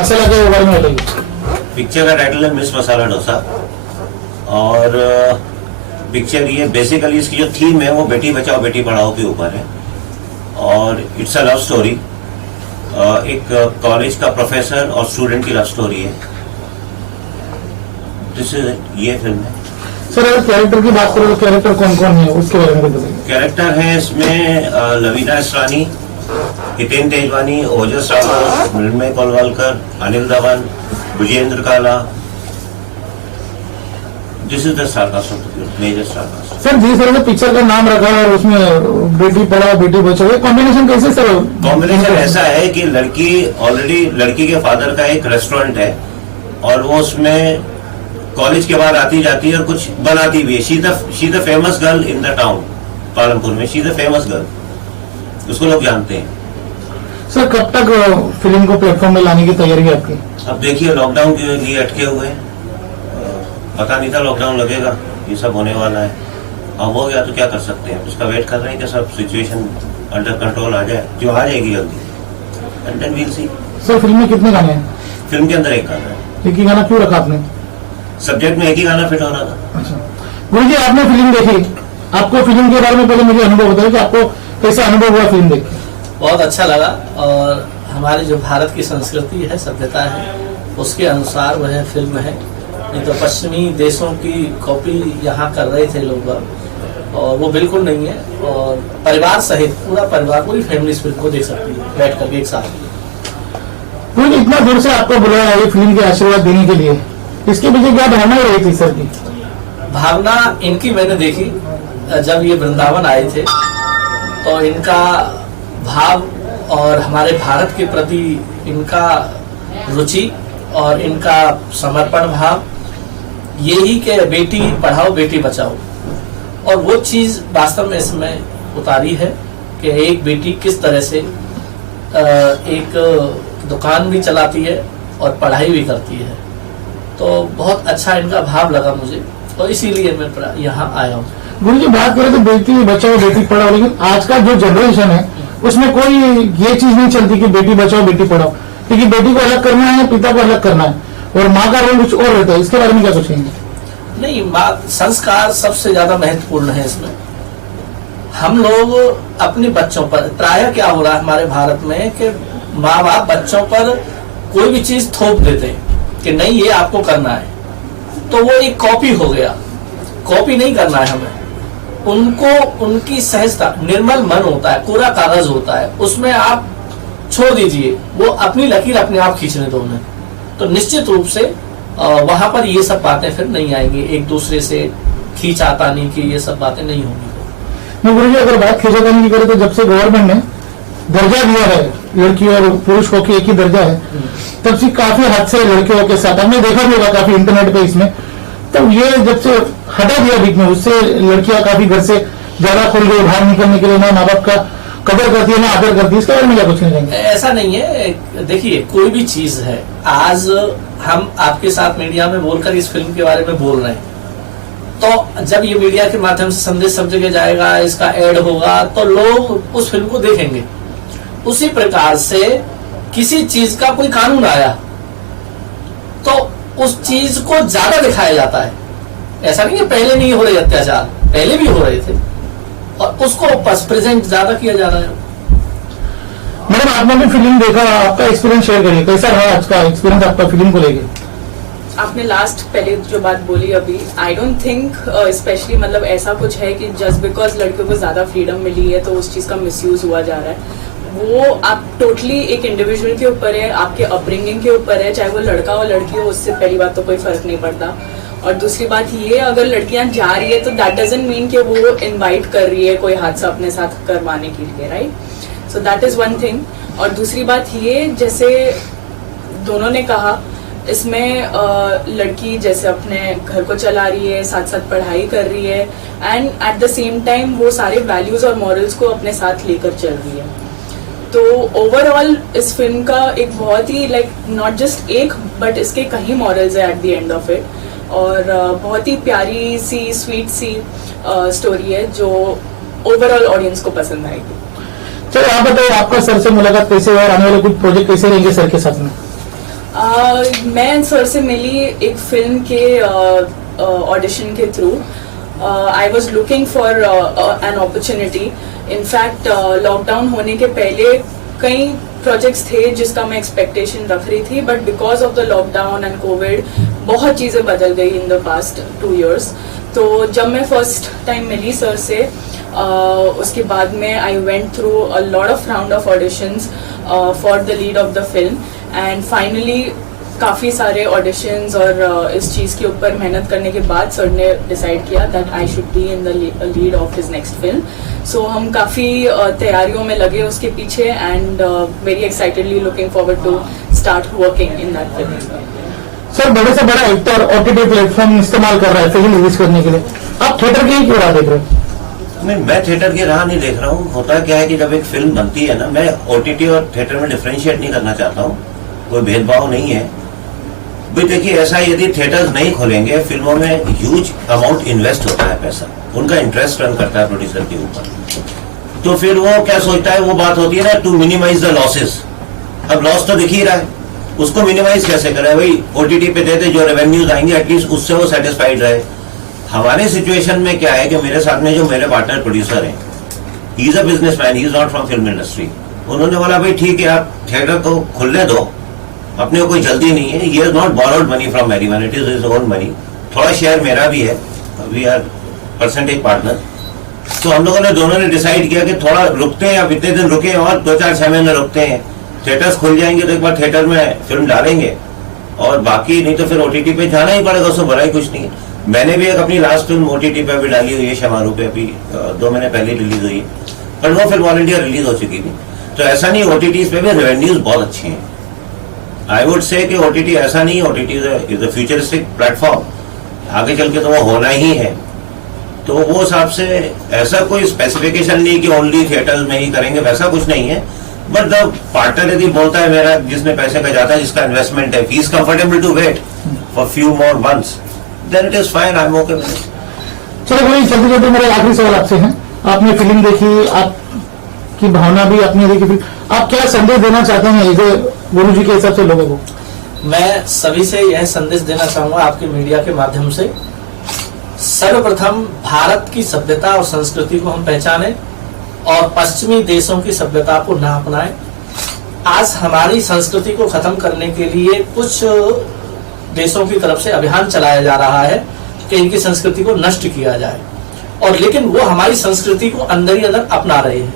मसाला के बारे में बताइए। पिक्चर का टाइटल है मिस मसाला डोसा और पिक्चर ये बेसिकली इसकी जो थीम है वो बेटी बचाओ बेटी पढ़ाओ के ऊपर है और इट्स अ लव स्टोरी। एक कॉलेज का प्रोफेसर और स्टूडेंट की लव स्टोरी है। ये फिल्म है। सर अगर कैरेक्टर की बात करें तो कैरेक्टर कौन कौन है उसके बारे में बताइए। कैरेक्टर है इसमें लवीना इसरानी, हितेन तेजवानी, ओजस रावत, मृण्मय Kolwalkar, Anil Dhawan, Vijendra Kala. This is the star cast of the major star cast. Sir जिस तरह से पिक्चर का नाम रखा है और उसमें बेटी पढ़ाओ बेटी बचाओ, कॉम्बिनेशन कैसे सर? कॉम्बिनेशन ऐसा है कि लड़की ऑलरेडी लड़की के फादर का एक रेस्टोरेंट है और वो उसमें कॉलेज के बाद आती जाती है और कुछ बनाती भी है। She the famous girl in the town Palampur में। शी द फेमस गर्ल, उसको लोग जानते हैं। सर कब तक फिल्म को प्लेटफॉर्म में लाने की तैयारी है आपकी? अब देखिए लॉकडाउन के लिए अटके हुए हैं। पता नहीं था लॉकडाउन लगेगा, ये सब होने वाला है। अब हो गया तो क्या कर सकते हैं, उसका वेट कर रहे हैं कि सब सिचुएशन अंडर कंट्रोल आ जाए, जो आ जाएगी जल्दी and then we'll see. Sir film में कितने गाने हैं? फिल्म के अंदर एक गाना है। एक ही गाना क्यों रखा आपने? सब्जेक्ट में एक ही गाना फिट हो रहा था। अच्छा गुरु जी, आपने फिल्म देखी, आपको फिल्म के बारे में पहले मुझे अनुभव बताइए कि आपको कैसा अनुभव हुआ फिल्म देख के? बहुत अच्छा लगा और हमारी जो भारत की संस्कृति है, सभ्यता है, उसके अनुसार वह फिल्म है। नहीं तो पश्चिमी देशों की कॉपी यहाँ कर रहे थे लोग और वो बिल्कुल नहीं है। और परिवार सहित पूरा परिवार, पूरी फैमिली इस फिल्म को देख सकती है बैठ कर एक साथ। गुरु जी, इतना दूर से आपको बुलाया है ये फिल्म के आशीर्वाद देने के लिए, इसके पीछे क्या भावना रही थी सर की? भावना इनकी मैंने देखी जब ये वृंदावन आए थे, तो इनका भाव और हमारे भारत के प्रति इनका रुचि और इनका समर्पण भाव, यही के बेटी पढ़ाओ बेटी बचाओ। और वो चीज वास्तव में इसमें उतारी है कि एक बेटी किस तरह से एक दुकान भी चलाती है और पढ़ाई भी करती है। तो बहुत अच्छा इनका भाव लगा मुझे और इसीलिए मैं यहाँ आया हूँ। गुरु जी बात करें तो बेटी बचाओ बेटी पढ़ाओ, लेकिन आज का जो जनरेशन है उसमें कोई ये चीज नहीं चलती कि बेटी बचाओ बेटी पढ़ाओ, क्योंकि बेटी को अलग करना है, पिता को अलग करना है और माँ का रोल कुछ और रहता है। इसके बारे में क्या सोचेंगे? नहीं, बात संस्कार सबसे ज्यादा महत्वपूर्ण है इसमें। हम लोग अपने बच्चों पर, प्रायः क्या हो रहा है हमारे भारत में कि माँ बाप बच्चों पर कोई भी चीज थोप देते हैं कि नहीं ये आपको करना है, तो वो एक कॉपी हो गया। कॉपी नहीं करना है हमें, उनको उनकी सहजता, निर्मल मन होता है, कोरा कागज होता है, उसमें आप छोड़ दीजिए, वो अपनी लकीर अपने आप खींचने दो उन्हें। तो निश्चित रूप से वहां पर ये सब बातें फिर नहीं आएंगी, एक दूसरे से खींचातानी की ये सब बातें नहीं होंगी। गुरु जी अगर बात खींचातानी की करें तो जब से गवर्नमेंट ने दर्जा दिया है लड़की और पुरुष को कि एक ही दर्जा है, तब से काफी हादसे लड़कियों के साथ हमने देखा भी होगा काफी इंटरनेट पे इसमें। तो ये जब से हटा दिया बीच में, उससे लड़कियां काफी घर से ज्यादा खुल गई, बाहर निकलने के लिए ना माँ बाप का कदर करती है ना आदर करती है। इसके बारे में क्या कुछ नहीं जाएंगे? ऐसा नहीं है। देखिए कोई भी चीज है, आज हम आपके साथ मीडिया में बोलकर इस फिल्म के बारे में बोल रहे हैं, तो जब ये मीडिया के माध्यम से संदेश सब जगह जाएगा, इसका एड होगा, तो लोग उस फिल्म को देखेंगे। उसी प्रकार से किसी चीज का कोई कानून आया तो उस चीज को ज्यादा दिखाया जाता है। ऐसा नहीं है पहले नहीं हो रहे अत्याचार, पहले भी हो रहे थे और उसको प्रेजेंट ज्यादा किया जा रहा है। मैडम आपने भी फिल्म देखा, आपका एक्सपीरियंस शेयर करिए, कैसा रहा आज का एक्सपीरियंस आपका फिल्म को लेके? आपने लास्ट पहले जो बात बोली अभी, आई डोंट थिंक स्पेशली मतलब ऐसा कुछ है कि जस्ट बिकॉज लड़कियों को ज्यादा फ्रीडम मिली है तो उस चीज का मिसयूज हुआ जा रहा है। वो आप टोटली एक इंडिविजुअल के ऊपर है, आपके अपब्रिंगिंग के ऊपर है, चाहे वो लड़का हो लड़की हो, उससे पहली बात तो कोई फर्क नहीं पड़ता। और दूसरी बात ये, अगर लड़कियां जा रही है तो दैट डजंट मीन कि वो इनवाइट कर रही है कोई हादसा अपने साथ करवाने के लिए, right? So that is one thing. और दूसरी बात ये, जैसे दोनों ने कहा, इसमें लड़की जैसे अपने घर को चला रही है, साथ साथ पढ़ाई कर रही है and at the same time वो सारे वैल्यूज और मॉरल्स को अपने साथ लेकर चल रही है। तो ओवरऑल इस फिल्म का एक बहुत ही नॉट जस्ट एक बट इसके कई मॉरल्स है at the end of it, और बहुत ही प्यारी सी स्वीट सी स्टोरी है जो ओवरऑल ऑडियंस को पसंद आएगी। चलो आप बताइए आपका सर से मुलाकात कैसे हुआ और आने वाले कुछ प्रोजेक्ट कैसे रहेंगे सर के साथ में? मैं सर से मिली एक फिल्म के ऑडिशन के through. I was looking for an opportunity. In fact lockdown होने के पहले कई प्रोजेक्ट्स थे जिसका मैं एक्सपेक्टेशन रख रही थी, but because of the lockdown and Covid बहुत चीज़ें बदल गई इन द पास्ट 2 years. तो जब मैं फर्स्ट टाइम मिली सर से, उसके बाद में I went through a lot of round of auditions for the lead of the film, and finally काफ़ी सारे ऑडिशंस और इस चीज़ के ऊपर मेहनत करने के बाद सर ने डिसाइड किया that I should be in the lead of his next film. So हम काफ़ी तैयारियों में लगे उसके पीछे, and very excitedly looking forward to start working in that film. Sir, बड़े से बड़ा एक्टर ओटीटी प्लेटफॉर्म इस्तेमाल कर रहा है फिल्म रिलीज करने के लिए, आप थिएटर की क्यों राह देख रहे हो? नहीं, मैं थिएटर की राह नहीं देख रहा हूँ. होता क्या है कि जब एक फिल्म बनती है ना, मैं ओटीटी और थिएटर में डिफरेंशिएट नहीं करना चाहता हूँ, कोई भेदभाव नहीं है. भाई देखिए, ऐसा यदि थिएटर्स नहीं खोलेंगे, फिल्मों में ह्यूज अमाउंट इन्वेस्ट होता है पैसा, उनका इंटरेस्ट रन करता है प्रोड्यूसर के ऊपर. तो फिर वो क्या सोचता है, वो बात होती है ना, टू मिनिमाइज द लॉसेस. अब लॉस तो दिख ही रहा है, उसको मिनिमाइज कैसे करें? भाई ओटीटी पे देते, जो रेवेन्यूज आएंगे एटलीस्ट उससे वो सेटिस्फाइड रहे. हमारे सिचुएशन में क्या है कि मेरे साथ में जो मेरे पार्टनर प्रोड्यूसर हैं, he is a businessman, he is not from film industry. उन्होंने बोला भाई ठीक है, आप थिएटर को खुलने दो, अपने को कोई जल्दी नहीं है. ये is not borrowed money from मैरीमैन, it is his own money. थोड़ा शेयर मेरा भी है, वी आर परसेंटेज पार्टनर. तो हम लोगों ने दोनों ने डिसाइड किया कि थोड़ा रुकते हैं, अब इतने दिन रुके और 2-4-6 महीने रुकते हैं. थिएटर्स खुल जाएंगे तो एक बार थिएटर में फिल्म डालेंगे, और बाकी नहीं तो फिर ओटीटी पे जाना ही पड़ेगा, उसमें बुराई कुछ नहीं है. मैंने भी एक अपनी लास्ट फिल्म ओटीटी पे भी डाली हुई है, शमारू पे, अभी 2 महीने पहले रिलीज हुई है, पर वो फिल्म ऑल इंडिया रिलीज हो चुकी थी. तो ऐसा नहीं, ओटीटी पे भी रेवेन्यूज बहुत अच्छे हैं. आई वुड से कि ओटीटी ऐसा नहीं, OTT is a futuristic platform, आगे चल के तो वो होना ही है. तो वो हिसाब से ऐसा कोई स्पेसिफिकेशन नहीं कि ओनली थिएटर्स में ही करेंगे, वैसा कुछ नहीं है. बट द पार्टनर यदि बोलता है मेरा, जिसने पैसे का जाता है, जिसका इन्वेस्टमेंट है, he is comfortable to wait for few more months, then it is fine, I am okay with it. चलो भाई, चलते चलते मेरा आखिरी सवाल आपसे है. आपने फिल्म देखी, आपकी भावना भी आपने देखी फिल्म, आप क्या संदेश देना चाहते हैं गुरु जी के हिसाब से लोगों को? मैं सभी से यह संदेश देना चाहूंगा आपके मीडिया के माध्यम से, सर्वप्रथम भारत की सभ्यता और संस्कृति को हम पहचानें और पश्चिमी देशों की सभ्यता को ना अपनाएं. आज हमारी संस्कृति को खत्म करने के लिए कुछ देशों की तरफ से अभियान चलाया जा रहा है कि इनकी संस्कृति को नष्ट किया जाए, और लेकिन वो हमारी संस्कृति को अंदर ही अंदर अपना रहे हैं.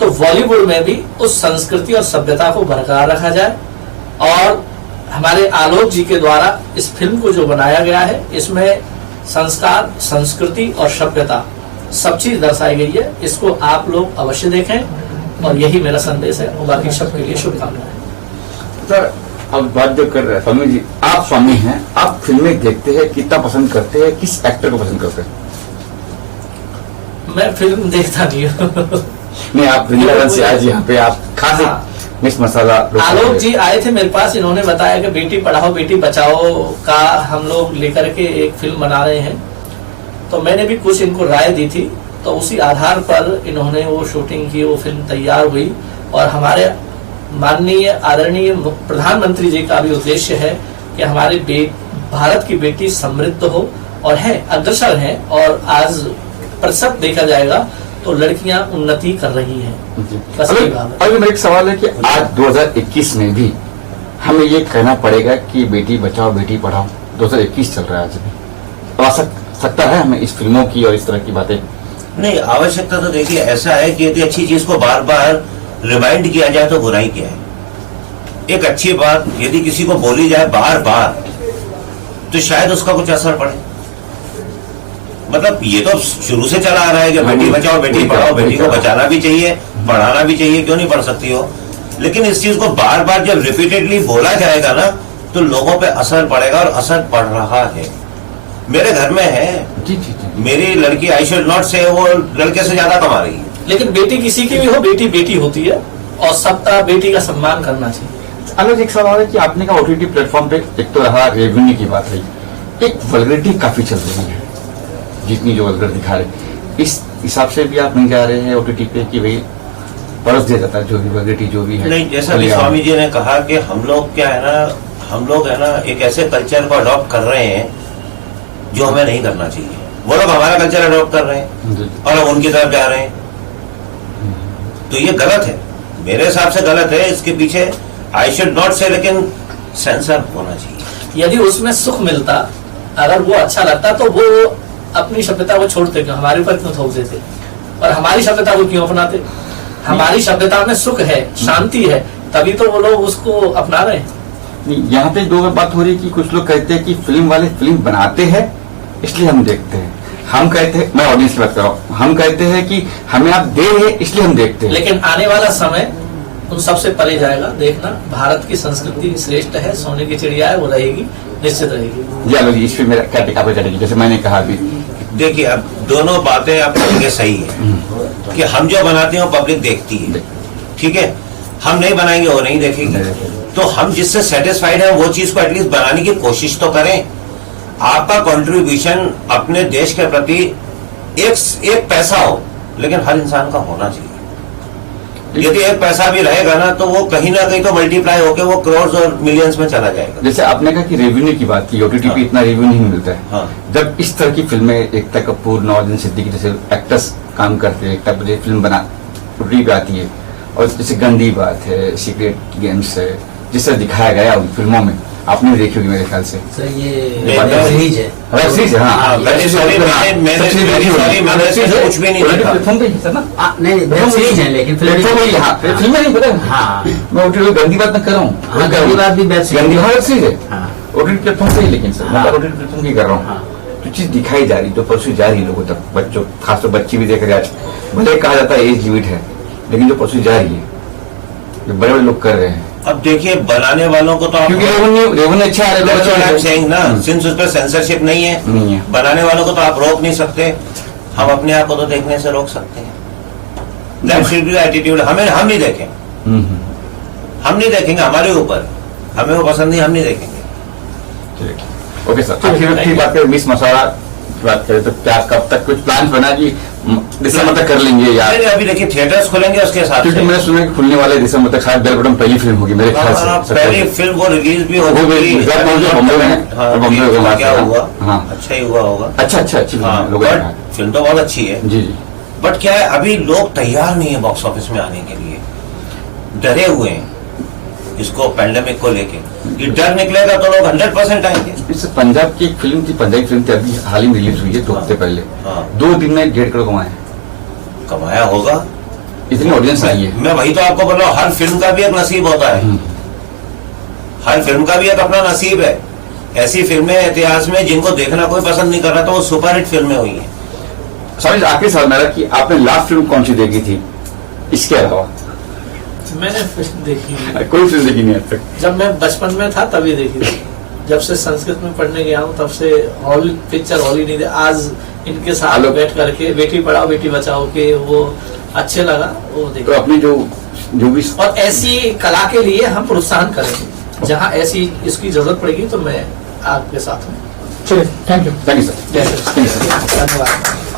तो बॉलीवुड में भी उस संस्कृति और सभ्यता को बरकरार रखा जाए, और हमारे आलोक जी के द्वारा इस फिल्म को जो बनाया गया है, इसमें संस्कार, संस्कृति और सभ्यता सब चीज दर्शाई गई है. इसको आप लोग अवश्य देखें, और यही मेरा संदेश है, और बाकी सबके लिए शुभकामनाएं. सर, अब बात जो कर रहे हैं स्वामी जी, आप स्वामी हैं, आप फिल्में देखते हैं, कितना पसंद करते हैं, किस एक्टर को पसंद करते हैं? मैं फिल्म देखता नहीं हूँ. नहीं, आप वृंदावन से आज यहाँ पे आप खास मिर्च मसाला. आलोक जी आए थे मेरे पास, इन्होंने बताया कि बेटी पढ़ाओ बेटी बचाओ का हम लोग लेकर के एक फिल्म बना रहे हैं. तो मैंने भी कुछ इनको राय दी थी, तो उसी आधार पर इन्होंने वो शूटिंग की, वो फिल्म तैयार हुई. और हमारे माननीय आदरणीय प्रधानमंत्री जी का भी उद्देश्य है कि हमारे भारत की बेटी समृद्ध हो, और है, अग्रसर है, और आज प्रतिशत देखा जाएगा तो लड़कियां उन्नति कर रही हैं. अभी मेरा एक सवाल है कि आज 2021 में भी हमें ये कहना पड़ेगा कि बेटी बचाओ बेटी पढ़ाओ. 2021 चल रहा है आज भी, आवश्यकता है हमें इस फिल्मों की और इस तरह की बातें? नहीं, आवश्यकता तो देखिए ऐसा है कि यदि अच्छी चीज को बार बार रिमाइंड किया जाए तो बुराई क्या है. एक अच्छी बात यदि किसी को बोली जाए बार बार, तो शायद उसका कुछ असर पड़े. मतलब ये तो शुरू से चला आ रहा है कि बेटी बचाओ बेटी पढ़ाओ, बेटी को बचाना भी चाहिए, पढ़ाना भी चाहिए, क्यों नहीं पढ़ सकती हो. लेकिन इस चीज को बार बार जब रिपीटेडली बोला जाएगा ना, तो लोगों पे असर पड़ेगा, और असर पड़ रहा है. मेरे घर में है, जी जी जी, मेरी लड़की, आई शुड नॉट से, वो लड़के से ज्यादा कमा रही है. लेकिन बेटी किसी की भी हो, बेटी बेटी होती है, और सबका बेटी का सम्मान करना चाहिए. अलग एक सवाल है कि आपने कहा ओटीटी प्लेटफॉर्म पे एक तो रहा रेवेन्यू की बात रही, एक वल्गरिटी काफी चल रही है, जितनी जो वल्गर दिखा रहे, इस हिसाब से भी आप नहीं जा रहे हैं ओटीटी पे कि भाई परस दिया जाता है जो भी वल्गरिटी जो भी है? नहीं, जैसा भी स्वामी जी ने कहा कि हम लोग क्या है ना, हम लोग है ना एक ऐसे कल्चर को अडॉप्ट कर रहे हैं जो हमें नहीं करना चाहिए। वो लोग हमारा कल्चर अडॉप्ट कर रहे हैं और हम उनकी तरफ जा रहे हैं, तो ये गलत है, मेरे हिसाब से गलत है। इसके पीछे आई शुड नॉट से, लेकिन सेंसर होना चाहिए। यदि उसमें सुख मिलता, अगर वो अच्छा लगता, तो वो अपनी सभ्यता को छोड़ते क्यों, हमारे ऊपर क्यों थोप देते, और हमारी सभ्यता को क्यों अपनाते? हमारी सभ्यता में सुख है, शांति है, तभी तो वो लोग उसको अपना रहे हैं। यहाँ पे दो बात हो रही है कि कुछ लोग कहते हैं कि फिल्म वाले फिल्म बनाते हैं इसलिए हम देखते हैं, हम कहते हैं, मैं ऑडियंस की बात कर रहा हूँ, हम कहते हैं कि हमें आप दे रहे हैं इसलिए हम देखते हैं। लेकिन आने वाला समय उन सबसे परे जाएगा। देखना, भारत की संस्कृति श्रेष्ठ है, सोने की चिड़िया है, वो रहेगी, निश्चित रहेगी। जी आलोक जी, इस पे मेरा क्या टिका चलेगी, जैसे मैंने कहा अभी। देखिए, अब दोनों बातें आप कहेंगे सही है कि हम जो बनाते हैं वो पब्लिक देखती है, ठीक है, हम नहीं बनाएंगे वो नहीं देखेंगे, तो हम जिससे सेटिस्फाइड है वो चीज को एटलीस्ट बनाने की कोशिश तो करें। आपका कंट्रीब्यूशन अपने देश के प्रति एक पैसा हो, लेकिन हर इंसान का होना चाहिए। यदि एक पैसा भी रहेगा ना, तो वो कहीं ना कहीं तो मल्टीप्लाई होकर वो करोड़ और मिलियंस में चला जाएगा। जैसे आपने कहा कि रेवेन्यू की बात की, ओटीटी पे इतना रेवेन्यू नहीं मिलता है। हाँ। जब इस तरह की फिल्में एकता कपूर, नवाजुद्दीन सिद्दीकी जैसे एक्टर्स काम करते हैं, एकता पर फिल्म बना ओटीटी पे आती है, और जैसे गंदी बात है, सीक्रेट गेम्स है, जिससे दिखाया गया उन फिल्मों में, आपने भी देखी होगी मेरे ख्याल से। सर ये वेब सीरीज है, वेब सीरीज है, हाँ। मैंने कुछ भी नहीं देखा। प्लेटफॉर्म पे ही था ना? नहीं वेब सीरीज है, लेकिन प्लेटफॉर्म पे ही, हाँ, फिल्म में नहीं पता। हाँ मैं ओटीटी गंदी बात में कर रहा हूँ। हाँ, गंदी बात भी वेब सीरीज गंदी वेब सीरीज है, हाँ ओटीटी प्लेटफॉर्म पे ही, लेकिन सर हाँ। मैं ओटीटी प्लेटफॉर्म की कर रहा हूँ। हाँ। तो चीज दिखाई जा रही, तो परसों जा रही लोगों तक, बच्चों, खासतौर बच्ची भी देख रहे हैं आज। भले कहा जाता है एज लिमिट है, लेकिन जो परसों जा रही है, जो बड़े बड़े लोग कर रहे हैं, अब देखिए, बनाने वालों को तो आप क्योंकि रेवेन्यू अच्छा आ रहा है ना, सिंस उस पर सेंसरशिप नहीं नहीं है, है। बनाने वालों को तो आप रोक नहीं सकते, हम अपने आप को तो देखने से रोक सकते हैं। That should be attitude. हम नहीं देखें, हम नहीं देखेंगे, हमारे ऊपर, हमें वो पसंद नहीं, हम नहीं देखेंगे। ओके सर, आखिर की बात करें, मिस मसाला की बात करें तो क्या कब तक कुछ प्लान बना कि दिसंबर तक कर लेंगे या? नहीं, अभी देखिए थिएटर्स खुलेंगे उसके साथ, क्योंकि मैंने सुना कि खुलने वाले दिसंबर तक शायद बेल बटन पहली फिल्म होगी मेरे ख्याल से। पहली फिल्म वो रिलीज भी वो भी गुजरात में होगी, बॉम्बे में। हाँ, बॉम्बे में तो क्या हुआ? हाँ, अच्छा ही हुआ होगा। अच्छा अच्छी फिल्म है, लोगों ने कहा। बट फिल्म तो बहुत अच्छी है जी जी। बट क्या है, अभी लोग तैयार नहीं है बॉक्स ऑफिस में आने के लिए, डरे हुए हैं इसको, पैंडेमिक को लेके। ये डर निकलेगा तो लोग 100% आएंगे। इससे पंजाब की एक फिल्म थी, पंजाबी फिल्म थी, अभी हाल ही में रिलीज हुई है 2 हफ्ते पहले। हाँ। 2 दिन में 1.5 करोड़ कमाया होगा, इतनी ऑडियंस आई है। मैं वही तो आपको बोल रहा हूँ, हर फिल्म का भी एक नसीब होता है, हर फिल्म का भी एक अपना नसीब है। ऐसी फिल्में इतिहास में जिनको देखना कोई पसंद नहीं कर रहा, तो वो सुपरहिट फिल्में हुई हैं। समझ आखिरी सवाल मेरा कि आपने लास्ट फिल्म कौन सी देखी थी इसके अलावा? मैंने फिल्म देखी नहीं। कोई फिल्म देखी नहीं आज तक? जब मैं बचपन में था तभी देखी थी, जब से संस्कृत में पढ़ने गया हूँ तब से हॉल पिक्चर हॉल ही नहीं दे। आज इनके साथ हेलो। बैठ करके बेटी पढ़ाओ बेटी बचाओ के वो अच्छे लगा, वो तो देखा। अपनी जो भी और ऐसी कला के लिए हम प्रोत्साहन करेंगे, जहाँ ऐसी इसकी जरूरत पड़ेगी तो मैं आपके साथ हूँ। चलिए, thank you. Thank you sir. जय श्री कृष्ण। धन्यवाद।